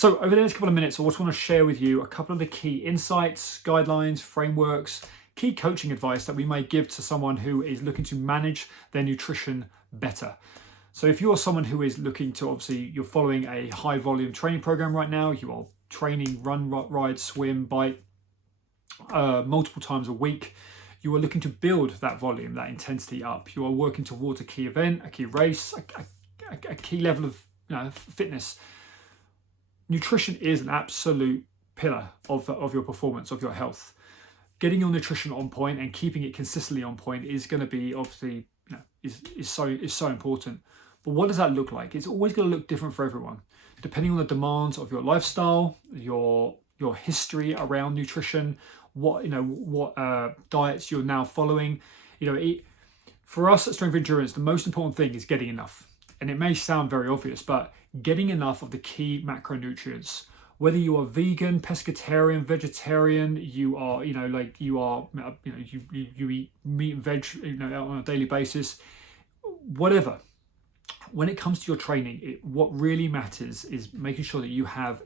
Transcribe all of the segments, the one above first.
So over the next couple of minutes, I just want to share with you a couple of the key insights, guidelines, frameworks, key coaching advice that we may give to someone who is looking to manage their nutrition better. So if you're someone who is looking to, obviously you're following a high volume training program right now, you are training, run, ride, swim, bike, multiple times a week, you are looking to build that volume, that intensity up. You are working towards a key event, a key race, a key level of fitness. Nutrition is an absolute pillar of your performance, of your health. Getting your nutrition on point and keeping it consistently on point is going to be obviously is so important. But what does that look like? It's always going to look different for everyone, depending on the demands of your lifestyle, your history around nutrition, what diets you're now following. For us at Strength Endurance, the most important thing is getting enough. And it may sound very obvious, but getting enough of the key macronutrients. Whether you are vegan, pescatarian, vegetarian, you eat meat and veg on a daily basis, whatever. When it comes to your training, what really matters is making sure that you have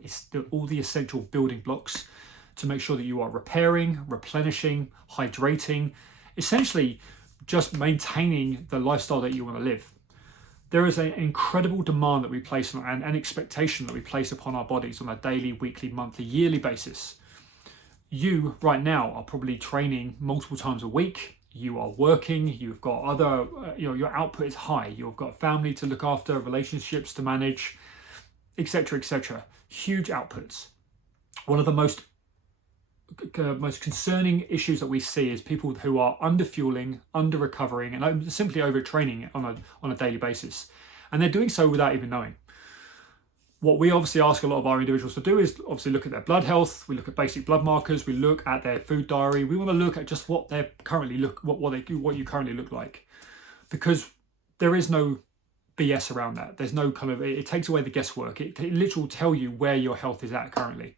all the essential building blocks to make sure that you are repairing, replenishing, hydrating, essentially just maintaining the lifestyle that you want to live. There is an incredible demand that we place on and an expectation that we place upon our bodies on a daily, weekly, monthly, yearly basis. You right now are probably training multiple times a week. You are working, you've got other, your output is high. You've got family to look after, relationships to manage, etc., etc. Huge outputs. One of the most concerning issues that we see is people who are under-fueling, under-recovering, and simply overtraining on a daily basis. And they're doing so without even knowing. What we obviously ask a lot of our individuals to do is obviously look at their blood health. We look at basic blood markers. We look at their food diary. We want to look at just what they're currently what you currently look like, because there is no BS around that. There's no it takes away the guesswork. It literally will tell you where your health is at currently.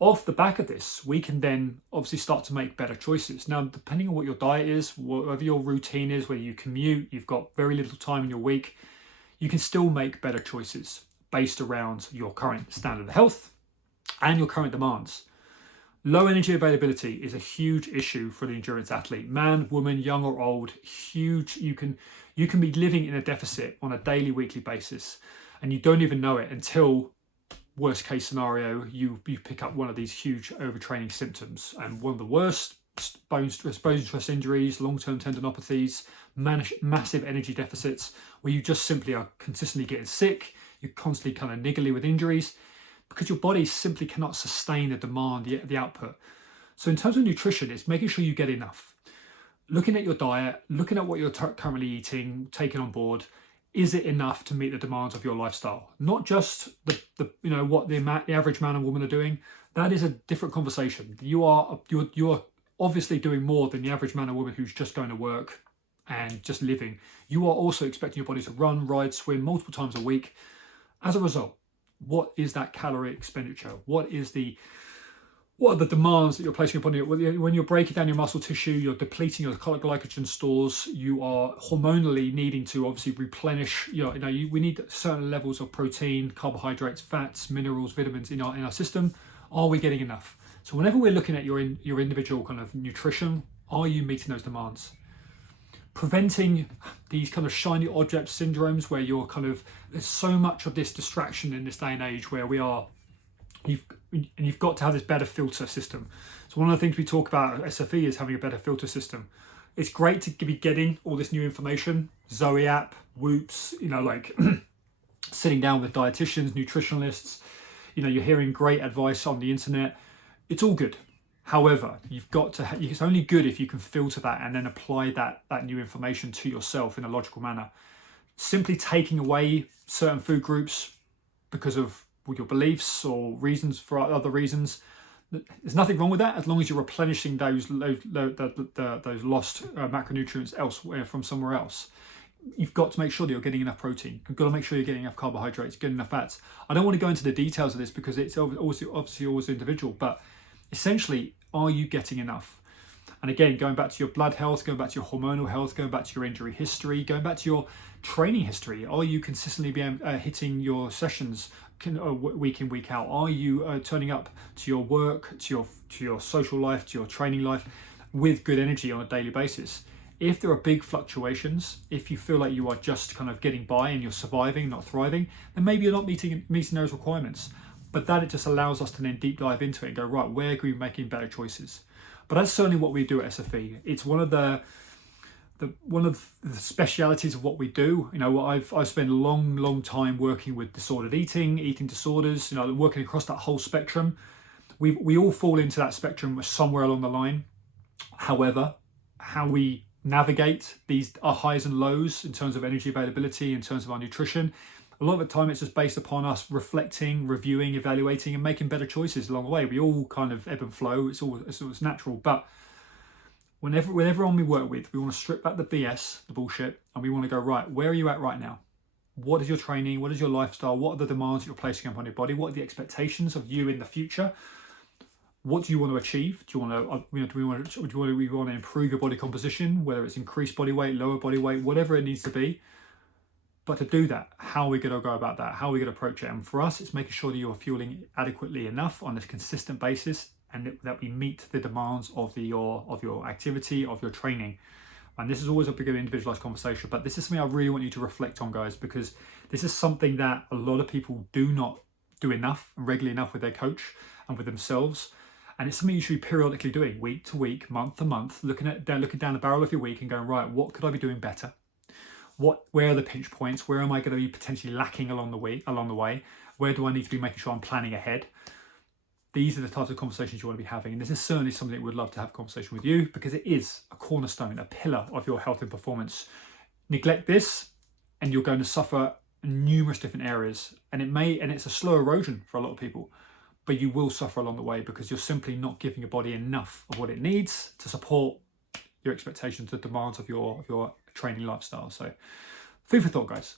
Off the back of this, we can then obviously start to make better choices. Now, depending on what your diet is, whatever your routine is, whether you commute, you've got very little time in your week, you can still make better choices based around your current standard of health and your current demands. Low energy availability is a huge issue for the endurance athlete. Man, woman, young or old, huge. You can be living in a deficit on a daily, weekly basis, and you don't even know it until, worst case scenario, you pick up one of these huge overtraining symptoms. And one of the worst, bone stress injuries, long-term tendinopathies, massive energy deficits, where you just simply are consistently getting sick. You're constantly kind of niggly with injuries because your body simply cannot sustain the demand, the output. So in terms of nutrition, it's making sure you get enough. Looking at your diet, looking at what you're currently eating, taking on board. Is it enough to meet the demands of your lifestyle? Not just what the average man and woman are doing. That is a different conversation. You are obviously doing more than the average man or woman who's just going to work and just living. You are also expecting your body to run, ride, swim multiple times a week. As a result, what is that calorie expenditure? What are the demands that you're placing upon you? When you're breaking down your muscle tissue, you're depleting your glycogen stores, you are hormonally needing to obviously replenish, we need certain levels of protein, carbohydrates, fats, minerals, vitamins in our system. Are we getting enough? So whenever we're looking at your individual kind of nutrition, are you meeting those demands? Preventing these kind of shiny object syndromes where there's so much of this distraction in this day and age where you've got to have this better filter system. So one of the things we talk about at SFE is having a better filter system. It's great to be getting all this new information, Zoe app, Whoops, sitting down with dietitians, nutritionalists, you're hearing great advice on the internet. It's all good. However, it's only good if you can filter that and then apply that new information to yourself in a logical manner. Simply taking away certain food groups because of your beliefs or reasons for other reasons, there's nothing wrong with that as long as you're replenishing those lost macronutrients elsewhere from somewhere else. You've got to make sure that you're getting enough protein. You've got to make sure you're getting enough carbohydrates, getting enough fats. I don't want to go into the details of this because it's obviously always individual, but essentially, are you getting enough? And again, going back to your blood health, going back to your hormonal health, going back to your injury history, going back to your training history. Are you consistently hitting your sessions week in, week out? Are you turning up to your work, to your social life, to your training life with good energy on a daily basis? If there are big fluctuations, if you feel like you are just kind of getting by and you're surviving, not thriving, then maybe you're not meeting those requirements. But that it just allows us to then deep dive into it and go, right, where can we be making better choices? But that's certainly what we do at SFE. It's one of the specialities of what we do. You know, I've spent a long time working with disordered eating disorders, you know, working across that whole spectrum. We all fall into that spectrum somewhere along the line. However, how we navigate our highs and lows in terms of energy availability, in terms of our nutrition, a lot of the time it's just based upon us reflecting, reviewing, evaluating, and making better choices along the way. We all kind of ebb and flow. It's natural. But with everyone we work with, we want to strip back the BS, the bullshit, and we want to go, right, where are you at right now? What is your training? What is your lifestyle? What are the demands that you're placing upon your body? What are the expectations of you in the future? What do you want to achieve? Do you want to improve your body composition, whether it's increased body weight, lower body weight, whatever it needs to be? But to do that, how are we going to go about that? How are we going to approach it? And for us, it's making sure that you are fueling adequately enough on a consistent basis, and that we meet the demands of your activity, of your training. And this is always a big individualized conversation, but this is something I really want you to reflect on, guys, because this is something that a lot of people do not do enough and regularly enough with their coach and with themselves. And it's something you should be periodically doing, week to week, month to month, looking down the barrel of your week and going, right, what could I be doing better? Where are the pinch points? Where am I going to be potentially lacking along the way? Where do I need to be making sure I'm planning ahead? These are the types of conversations you want to be having. And this is certainly something that we'd love to have a conversation with you, because it is a cornerstone, a pillar of your health and performance. Neglect this and you're going to suffer in numerous different areas. And it's a slow erosion for a lot of people, but you will suffer along the way because you're simply not giving your body enough of what it needs to support your expectations, the demands of your training lifestyle. So food for thought, guys.